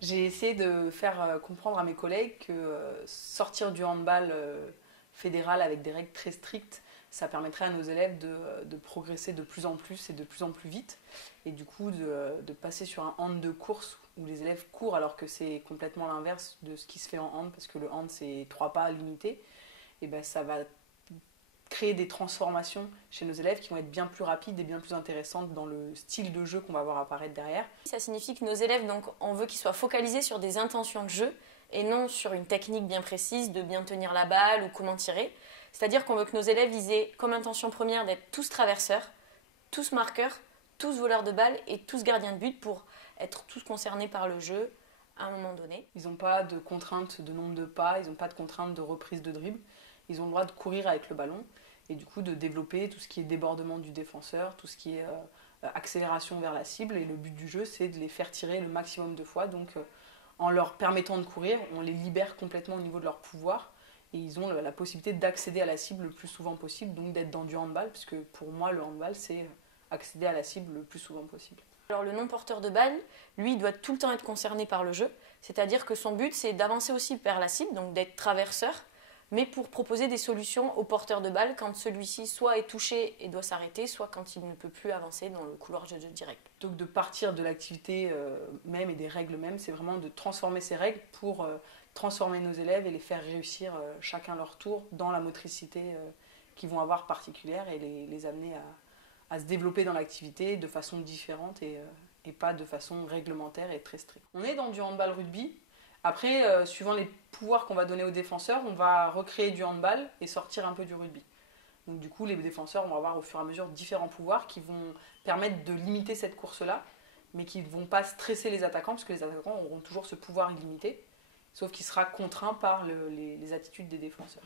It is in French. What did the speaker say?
J'ai essayé de faire comprendre à mes collègues que sortir du handball fédéral avec des règles très strictes, ça permettrait à nos élèves de progresser de plus en plus et de plus en plus vite. Et du coup, de passer sur un hand de course où les élèves courent alors que c'est complètement l'inverse de ce qui se fait en hand, parce que le hand, c'est 3 pas limités. Et ben, ça va créer des transformations chez nos élèves qui vont être bien plus rapides et bien plus intéressantes dans le style de jeu qu'on va voir apparaître derrière. Ça signifie que nos élèves, donc, on veut qu'ils soient focalisés sur des intentions de jeu et non sur une technique bien précise de bien tenir la balle ou comment tirer. C'est-à-dire qu'on veut que nos élèves aient comme intention première d'être tous traverseurs, tous marqueurs, tous voleurs de balles et tous gardiens de but pour être tous concernés par le jeu à un moment donné. Ils n'ont pas de contrainte de nombre de pas, ils n'ont pas de contrainte de reprise de dribble. Ils ont le droit de courir avec le ballon et du coup de développer tout ce qui est débordement du défenseur, tout ce qui est accélération vers la cible. Et le but du jeu, c'est de les faire tirer le maximum de fois. Donc en leur permettant de courir, on les libère complètement au niveau de leur pouvoir. Et ils ont la possibilité d'accéder à la cible le plus souvent possible, donc d'être dans du handball, puisque pour moi, le handball, c'est accéder à la cible le plus souvent possible. Alors le non-porteur de balle, lui, il doit tout le temps être concerné par le jeu, c'est-à-dire que son but, c'est d'avancer aussi vers la cible, donc d'être traverseur, mais pour proposer des solutions au porteur de balle quand celui-ci soit est touché et doit s'arrêter, soit quand il ne peut plus avancer dans le couloir de jeu direct. Plutôt que de partir de l'activité même et des règles mêmes, c'est vraiment de transformer ces règles pour transformer nos élèves et les faire réussir chacun leur tour dans la motricité qu'ils vont avoir particulière et les amener à se développer dans l'activité de façon différente et pas de façon réglementaire et très stricte. On est dans du handball rugby. Après, suivant les pouvoirs qu'on va donner aux défenseurs, on va recréer du handball et sortir un peu du rugby. Donc du coup, les défenseurs vont avoir au fur et à mesure différents pouvoirs qui vont permettre de limiter cette course-là, mais qui ne vont pas stresser les attaquants, parce que les attaquants auront toujours ce pouvoir illimité, sauf qu'il sera contraint par les attitudes des défenseurs.